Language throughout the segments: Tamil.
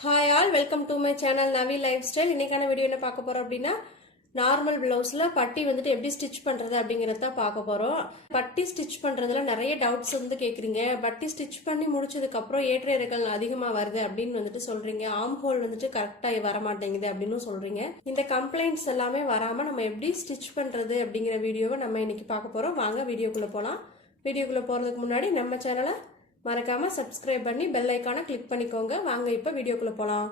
Hi all welcome to my channel Navi lifestyle இன்னைக்கான வீடியோ என்ன பார்க்க போகிறோம் அப்படின்னா நார்மல் ப்ளவுஸில் பட்டி வந்துட்டு எப்படி ஸ்டிச் பண்ணுறது அப்படிங்கிறத தான் பார்க்க போகிறோம் பட்டி ஸ்டிச் பண்ணுறதுல நிறைய டவுட்ஸ் வந்து கேட்குறீங்க பட்டி ஸ்டிச் பண்ணி முடிச்சதுக்கப்புறம் ஏற்ற இறக்கல் அதிகமாக வருது அப்படின்னு வந்துட்டு சொல்கிறீங்க ஆம் ஹோல் வந்துட்டு கரெக்டாக வர மாட்டேங்குது அப்படின்னு சொல்கிறீங்க இந்த கம்ப்ளைண்ட்ஸ் எல்லாமே வராமல் நம்ம எப்படி ஸ்டிச் பண்ணுறது அப்படிங்கிற வீடியோவை நம்ம இன்னைக்கு பார்க்க போகிறோம் வாங்க வீடியோக்குள்ள போகலாம் வீடியோக்குள்ளே போகிறதுக்கு முன்னாடி நம்ம சேனலை மறக்காம சப்ஸ்கிரைப் பண்ணி பெல் ஐக்கானை கிளிக் பண்ணிக்கோங்க. வாங்க இப்போ வீடியோக்குள்ள போலாம்.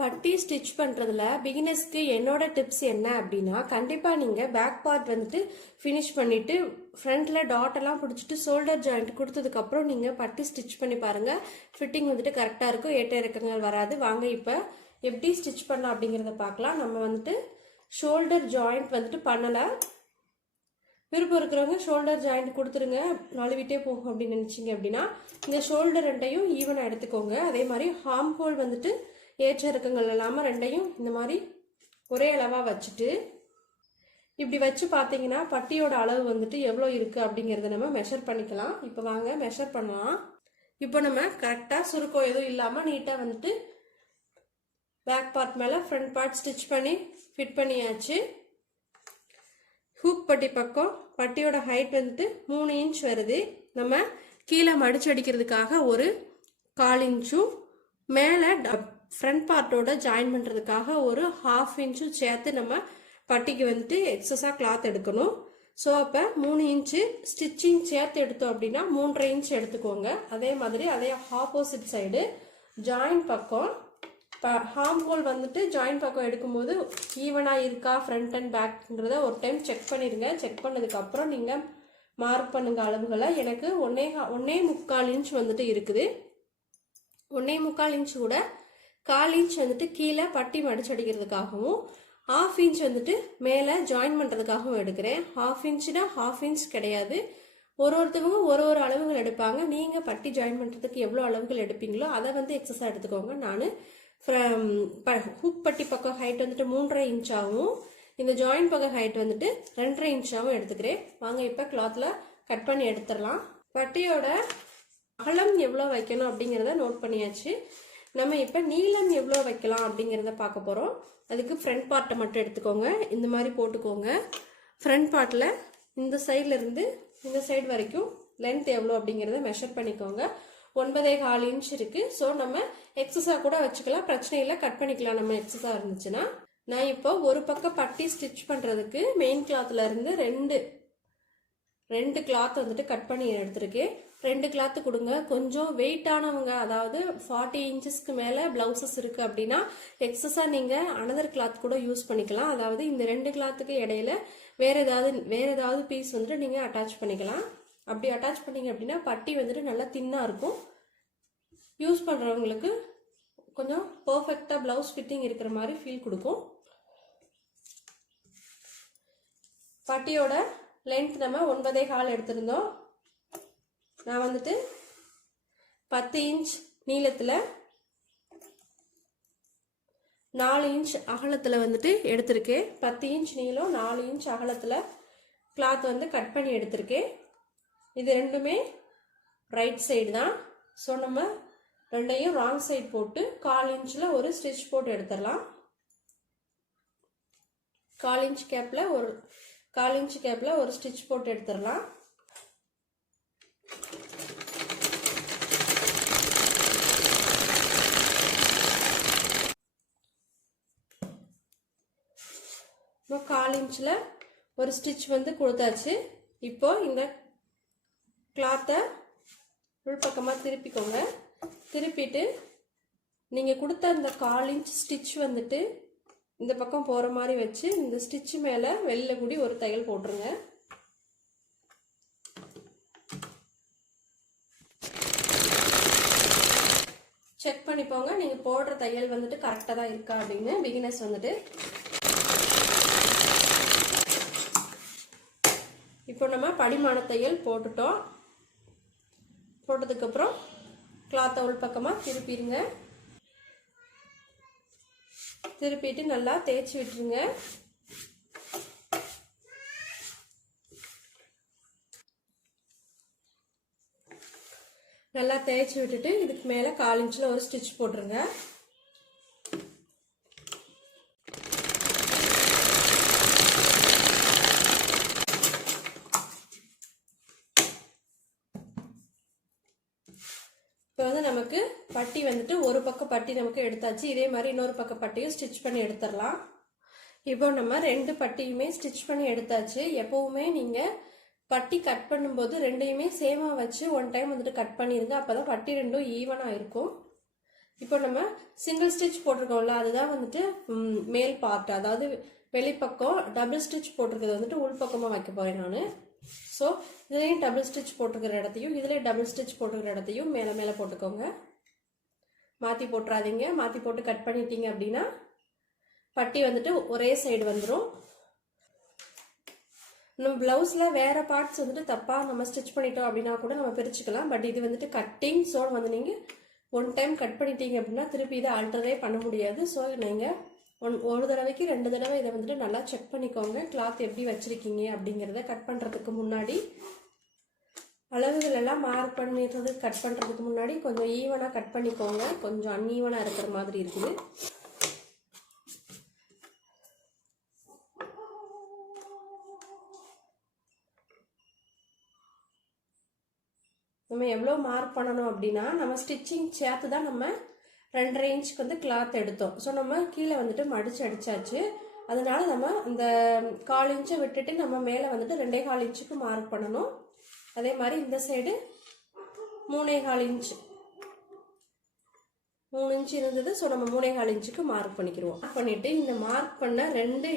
பட்டி ஸ்டிச் பண்றதுல பிகினர்ஸ்க்கு என்னோட டிப்ஸ் என்ன அப்படின்னா கண்டிப்பா நீங்க பேக் பார்ட் வந்துட்டு ஃபினிஷ் பண்ணிட்டு ஃப்ரண்ட்ல டாட் எல்லாம் பிடிச்சிட்டு ஷோல்டர் ஜாயிண்ட் கொடுத்ததுக்கு அப்புறம் நீங்க பட்டி ஸ்டிச் பண்ணி பாருங்க. ஃபிட்டிங் வந்துட்டு கரெக்டா இருக்கும். ஏற்ற இறக்கங்கள் வராது. வாங்க இப்போ எப்படி ஸ்டிச் பண்ணலாம் அப்படிங்கறத பார்க்கலாம். நம்ம வந்துட்டு ஷோல்டர் ஜாயிண்ட் வந்துட்டு பண்ணல. விருப்பம் இருக்கிறவங்க ஷோல்டர் ஜாயிண்ட் கொடுத்துருங்க நழுவிட்டே போகும் அப்படின்னு நினச்சிங்க அப்படின்னா இந்த ஷோல்டர் ரெண்டையும் ஈவனாக எடுத்துக்கோங்க. அதே மாதிரி ஹார்ம் ஹோல் வந்துட்டு ஏற்ற இறக்கங்கள் இல்லாமல் ரெண்டையும் இந்த மாதிரி ஒரே அளவாக வச்சுட்டு இப்படி வச்சு பார்த்தீங்கன்னா பட்டியோட அளவு வந்துட்டு எவ்வளோ இருக்குது அப்படிங்கிறத நம்ம மெஷர் பண்ணிக்கலாம். இப்போ வாங்க மெஷர் பண்ணலாம். இப்போ நம்ம கரெக்டாக சுருக்கம் எதுவும் இல்லாமல் நீட்டாக வந்துட்டு பேக் பார்ட் மேலே ஃப்ரண்ட் பார்ட் ஸ்டிச் பண்ணி ஃபிட் பண்ணியாச்சு. ஹூக் பட்டி பக்கம் பட்டியோட ஹைட் வந்துட்டு மூணு இன்ச் வருது. நம்ம கீழே மடிச்சு அடிக்கிறதுக்காக ஒரு கால் இன்ச்சும் மேலே ஃப்ரண்ட் பார்ட்டோட ஜாயின் பண்ணுறதுக்காக ஒரு ஹாஃப் இன்ச்சும் சேர்த்து நம்ம பட்டிக்கு வந்துட்டு எக்ஸஸாக கிளாத் எடுக்கணும். ஸோ அப்போ மூணு இன்ச்சு ஸ்டிச்சிங் சேர்த்து எடுத்தோம் அப்படின்னா மூன்றரை இன்ச் எடுத்துக்கோங்க. அதே மாதிரி அதே ஆப்போசிட் சைடு ஜாயின் பக்கம் இப்போ ஹார்ம் ஹோல் வந்துட்டு ஜாயின் பக்கம் எடுக்கும்போது ஈவனாக இருக்கா ஃப்ரண்ட் அண்ட் பேக்ன்றத ஒரு டைம் செக் பண்ணிடுங்க செக் பண்ணதுக்கப்புறம் நீங்கள் மார்க் பண்ணுங்கள் அளவுகளை. எனக்கு ஒன்னே ஒன்னே முக்கால் இன்ச் வந்துட்டு இருக்குது. ஒன்னே முக்கால் இன்ச் கூட கால் இன்ச் வந்துட்டு கீழே பட்டி மடிச்சடிக்கிறதுக்காகவும் ஹாஃப் இன்ச் வந்துட்டு மேலே ஜாயின் பண்ணுறதுக்காகவும் எடுக்கிறேன். ஹாஃப் இன்ச்னா ஹாஃப் இன்ச் கிடையாது. ஒரு ஒருத்தவங்க ஒரு ஒரு அளவுகள் எடுப்பாங்க. நீங்கள் பட்டி ஜாயின் பண்ணுறதுக்கு எவ்வளோ அளவுகள் எடுப்பீங்களோ அதை வந்து எக்ஸஸாக எடுத்துக்கோங்க. நான் ஹூக் பட்டி பக்கம் ஹைட் வந்துட்டு மூன்றரை இன்ச்சாகவும் இந்த ஜாயிண்ட் பக்கம் ஹைட் வந்துட்டு ரெண்டரை இன்ச்சாகவும் எடுத்துக்கிறேன். வாங்க இப்போ கிளாத்தில் கட் பண்ணி எடுத்துடலாம். பட்டியோட அகலம் எவ்வளோ வைக்கணும் அப்படிங்கிறத நோட் பண்ணியாச்சு. நம்ம இப்போ நீளம் எவ்வளோ வைக்கலாம் அப்படிங்கிறத பார்க்க போகிறோம் அதுக்கு ஃப்ரண்ட் பார்ட்டை மட்டும் எடுத்துக்கோங்க. இந்த மாதிரி போட்டுக்கோங்க. ஃப்ரண்ட் பார்ட்டில் இந்த சைடில் இருந்து இந்த சைடு வரைக்கும் லென்த் எவ்வளோ அப்படிங்கிறத மெஷர் பண்ணிக்கோங்க. ஒன்பதே கால் இன்ச் இருக்கு. ஸோ நம்ம எக்ஸஸாக கூட வச்சுக்கலாம். பிரச்சனை இல்லை. கட் பண்ணிக்கலாம். நம்ம எக்ஸஸாக இருந்துச்சுன்னா. நான் இப்போ ஒரு பக்கம் பட்டி ஸ்டிச் பண்ணுறதுக்கு மெயின் கிளாத்ல இருந்து ரெண்டு ரெண்டு கிளாத் வந்துட்டு கட் பண்ணி எடுத்திருக்கேன். ரெண்டு கிளாத்து கொடுங்க. கொஞ்சம் வெயிட்டானவங்க அதாவது ஃபார்ட்டி இன்ச்சஸ்க்கு மேலே பிளவுசஸ் இருக்குது அப்படின்னா எக்ஸஸாக நீங்கள் அனதர் கிளாத் கூட யூஸ் பண்ணிக்கலாம். அதாவது இந்த ரெண்டு கிளாத்துக்கு இடையில வேறு ஏதாவது வேறு ஏதாவது பீஸ் வந்துட்டு நீங்கள் அட்டாச் பண்ணிக்கலாம். அப்படி அட்டாச் பண்ணீங்க அப்படின்னா பட்டி வந்துட்டு நல்லா தின்னாக இருக்கும். யூஸ் பண்ணுறவங்களுக்கு கொஞ்சம் பர்ஃபெக்டாக ப்ளவுஸ் ஃபிட்டிங் இருக்கிற மாதிரி ஃபீல் கொடுக்கும். பட்டியோட லென்த் நம்ம ஒன்பதே கால் எடுத்திருந்தோம். நான் வந்துட்டு பத்து இன்ச் நீளத்தில் நாலு இன்ச் அகலத்தில் வந்துட்டு எடுத்திருக்கேன். பத்து இன்ச் நீளம் நாலு இன்ச் அகலத்தில் கிளாத் வந்து கட் பண்ணி எடுத்திருக்கேன். இது ரெண்டுமே ரைட் சைடு தான். ஸோ நம்ம ரெண்டையும் ராங் சைடு போட்டு கால் இன்ச்சில் ஒரு ஸ்டிச் போட்டு எடுத்துடலாம். கால் இன்ச் கேப்பில் ஒரு கால் இன்ச் கேப்பில் ஒரு ஸ்டிச் போட்டு எடுத்துடலாம். இப்போ கால் இன்ச்சில் ஒரு ஸ்டிச் வந்து கொடுத்தாச்சு. இப்போ இந்த கிளாத்தை உள்பக்கமாக திருப்பிக்கோங்க. திருப்பிட்டு நீங்கள் கொடுத்த அந்த கால் இன்ச் ஸ்டிச் வந்துட்டு இந்த பக்கம் போகிற மாதிரி வச்சு இந்த ஸ்டிச்சு மேலே வெளில கூடி ஒரு தையல் போட்டுருங்க. செக் பண்ணிப்போங்க நீங்கள் போடுற தையல் வந்துட்டு கரெக்டாக தான் இருக்கா அப்படின்னு பிகினர்ஸ் வந்துட்டு. இப்போ நம்ம படிமான தையல் போட்டுட்டோம். போட்டதுக்கப்புறம் கிளாத்தை உள் பக்கமாக திருப்பிடுங்க. திருப்பிட்டு நல்லா தேய்ச்சி விட்டுருங்க. நல்லா தேய்ச்சி விட்டுட்டு இதுக்கு மேலே கால் இன்ச்சில் ஒரு ஸ்டிச் போட்டுருங்க. பட்டி வந்துட்டு ஒரு பக்கம் பட்டி நமக்கு எடுத்தாச்சு. இதே மாதிரி இன்னொரு பக்கம் பட்டியும் ஸ்டிச் பண்ணி எடுத்துடலாம். இப்போ நம்ம ரெண்டு பட்டியுமே ஸ்டிச் பண்ணி எடுத்தாச்சு. எப்பவுமே நீங்கள் பட்டி கட் பண்ணும்போது ரெண்டையுமே சேமாக வச்சு ஒன் டைம் வந்துட்டு கட் பண்ணியிருங்க அப்போ தான் பட்டி ரெண்டும் ஈவனாக இருக்கும். இப்போ நம்ம சிங்கிள் ஸ்டிச் போட்டிருக்கோம்ல அதுதான் வந்துட்டு மேல் பார்ட் அதாவது வெளிப்பக்கம் டபுள் ஸ்டிச் போட்டிருக்கிறது வந்துட்டு உள்பக்கமாக வைக்க போகிறேன் நான். ஸோ இதுலேயும் டபுள் ஸ்டிச் போட்டிருக்கிற இடத்தையும் இதுலேயும் டபுள் ஸ்டிச் போட்டிருக்கிற இடத்தையும் மேலே மேலே போட்டுக்கோங்க. மாற்றி போட்டுறாதீங்க. மாற்றி போட்டு கட் பண்ணிட்டீங்க அப்படின்னா பட்டி வந்துட்டு ஒரே சைடு வந்துடும் நம்ம ப்ளவுஸில் வேறு பார்ட்ஸ் வந்துட்டு தப்பாக நம்ம ஸ்டிச் பண்ணிட்டோம் அப்படின்னா கூட நம்ம பிரிச்சுக்கலாம். பட் இது வந்துட்டு கட்டிங் ஸோ வந்து நீங்கள் ஒன் டைம் கட் பண்ணிட்டீங்க அப்படின்னா திருப்பி இதை ஆல்டரே பண்ண முடியாது. ஸோ நீங்கள் ஒன் ஒரு தடவைக்கு ரெண்டு தடவை இதை வந்துட்டு நல்லா செக் பண்ணிக்கோங்க. கிளாத் எப்படி வச்சுருக்கீங்க அப்படிங்கிறத கட் பண்ணுறதுக்கு முன்னாடி அளவுகள் எல்லாம் மார்க் பண்ணிடுறது கட் பண்ணுறதுக்கு முன்னாடி கொஞ்சம் ஈவனாக கட் பண்ணிக்கோங்க. கொஞ்சம் அன்ஈவனாக இருக்கிற மாதிரி இருக்குது. நம்ம எவ்வளோ மார்க் பண்ணணும் அப்படின்னா நம்ம ஸ்டிச்சிங் சேர்த்து தான் நம்ம ரெண்டரை இன்ச்சுக்கு வந்து கிளாத் எடுத்தோம். ஸோ நம்ம கீழே வந்துட்டு மடிச்சு அடிச்சாச்சு. அதனால நம்ம இந்த கால் இன்ச்சை விட்டுட்டு நம்ம மேலே வந்துட்டு ரெண்டே கால் இன்ச்சுக்கு மார்க் பண்ணணும். அதே மாதிரி இந்த சைடு மூணே கால் இன்ச் மூணு இன்ச்சு இருந்தது ஸோ நம்ம மூணே கால் இன்ச்சுக்கு மார்க் பண்ணிக்கிடுவோம் மார்க் பண்ணிவிட்டு இந்த மார்க் பண்ண ரெண்டு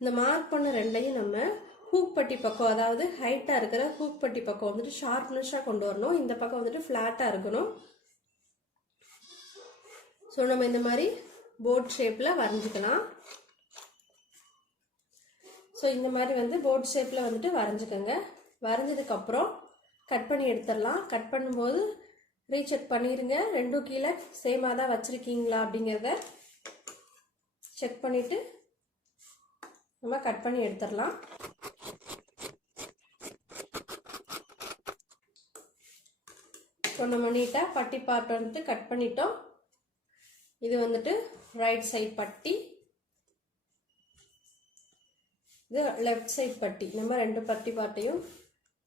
இந்த மார்க் பண்ண ரெண்டையும் நம்ம ஹூக் பட்டி பக்கம் அதாவது ஹைட்டாக இருக்கிற ஹூக் பட்டி பக்கம் வந்துட்டு ஷார்ப்னஸாக கொண்டு வரணும். இந்த பக்கம் வந்துட்டு ஃப்ளாட்டாக இருக்கணும். ஸோ நம்ம இந்த மாதிரி போட் ஷேப்பில் வரைஞ்சிக்கலாம். ஸோ இந்த மாதிரி வந்து போட் ஷேப்பில் வந்துட்டு வரைஞ்சிக்கோங்க. வரைஞ்சதுக்கப்புறம் கட் பண்ணி எடுத்துடலாம். கட் பண்ணும்போது ரீசெக் பண்ணிடுங்க ரெண்டும் கீழே சேமாக தான் வச்சுருக்கீங்களா அப்படிங்கிறத செக் பண்ணிவிட்டு நம்ம கட் பண்ணி எடுத்துடலாம். இப்போ நம்ம நீட்டாக பட்டி பார்ட் வந்துட்டு கட் பண்ணிட்டோம். இது வந்துட்டு ரைட் சைட் பட்டி. இது லெஃப்ட் சைட் பட்டி. நம்ம ரெண்டு பட்டி பார்ட்டையும்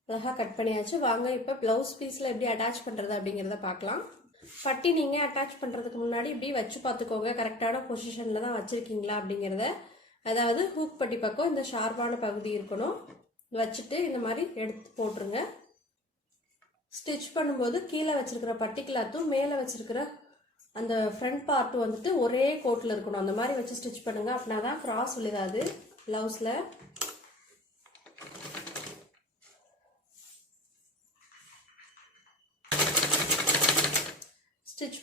அழகாக கட் பண்ணியாச்சு. வாங்க இப்போ ப்ளவுஸ் பீஸில் எப்படி அட்டாச் பண்ணுறது அப்படிங்கிறத பார்க்கலாம். பட்டி நீங்கள் அட்டாச் பண்ணுறதுக்கு முன்னாடி இப்படி வச்சு பார்த்துக்கோங்க. கரெக்டான பொசிஷனில் தான் வச்சுருக்கீங்களா அப்படிங்கிறத. அதாவது ஹூக் பட்டி பக்கம் இந்த ஷார்ப்பான பகுதி இருக்கணும். வச்சுட்டு இந்த மாதிரி எடுத்து போட்டுருங்க. ஸ்டிச் பண்ணும்போது கீழே வச்சுருக்கிற பட்டி கிளாத்தும் மேலே வச்சுருக்கிற அந்த ஃப்ரண்ட் பார்ட்டும் வந்துட்டு ஒரே கோட்டில் இருக்கணும். அந்த மாதிரி வச்சு ஸ்டிச் பண்ணுங்கள் அப்படின்னா தான் கிராஸ் விழுகாது ப்ளவுஸில்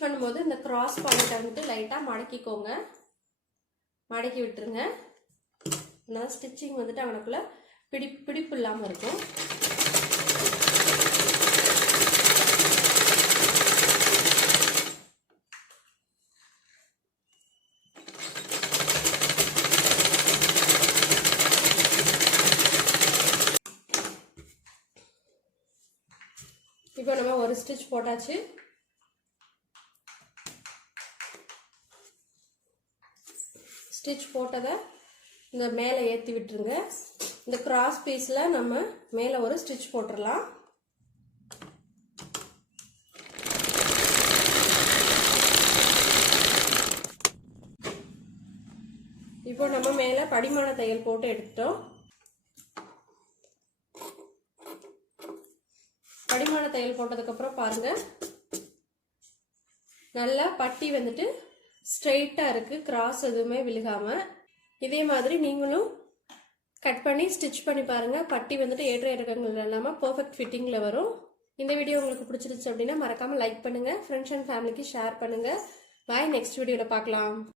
ஸ்டிச் பண்ணும்போது இந்த கிராஸ் பாயிண்ட்டை வந்துட்டு லைட்டாக மடக்கிக்கோங்க. மடக்கி விட்டுருங்க. அதனால ஸ்டிச்சிங் வந்துட்டு அவனுக்குள்ள பிடி பிடிப்பு இல்லாமல் இருக்கும். இப்போ நம்ம ஒரு ஸ்டிச் போட்டாச்சு. ஸ்டிச் போட்டதை இந்த மேலே ஏற்றி விட்டுருங்க. இந்த கிராஸ் பீஸில் நம்ம மேலே ஒரு ஸ்டிச் போட்டுடலாம் இப்போ நம்ம மேலே படிமான தையல் போட்டு எடுத்துட்டோம். படிமான தையல் போட்டதுக்கப்புறம் பாருங்கள் நல்லா பட்டி வந்துட்டு ஸ்ட்ரெயிட்டாக இருக்குது கிராஸ் எதுவுமே விழுகாமல் இதே மாதிரி நீங்களும் கட் பண்ணி ஸ்டிச் பண்ணி பாருங்கள் பட்டி வந்துட்டு ஏற்ற இறக்கங்கள் இல்லாமல் பர்ஃபெக்ட் ஃபிட்டிங்கில் வரும். இந்த வீடியோ உங்களுக்கு பிடிச்சிருச்சு அப்படின்னா மறக்காமல் லைக் பண்ணுங்கள் ஃப்ரெண்ட்ஸ் அண்ட் ஃபேமிலிக்கு ஷேர் பண்ணுங்கள் பாய் நெக்ஸ்ட் வீடியோவில் பார்க்கலாம்.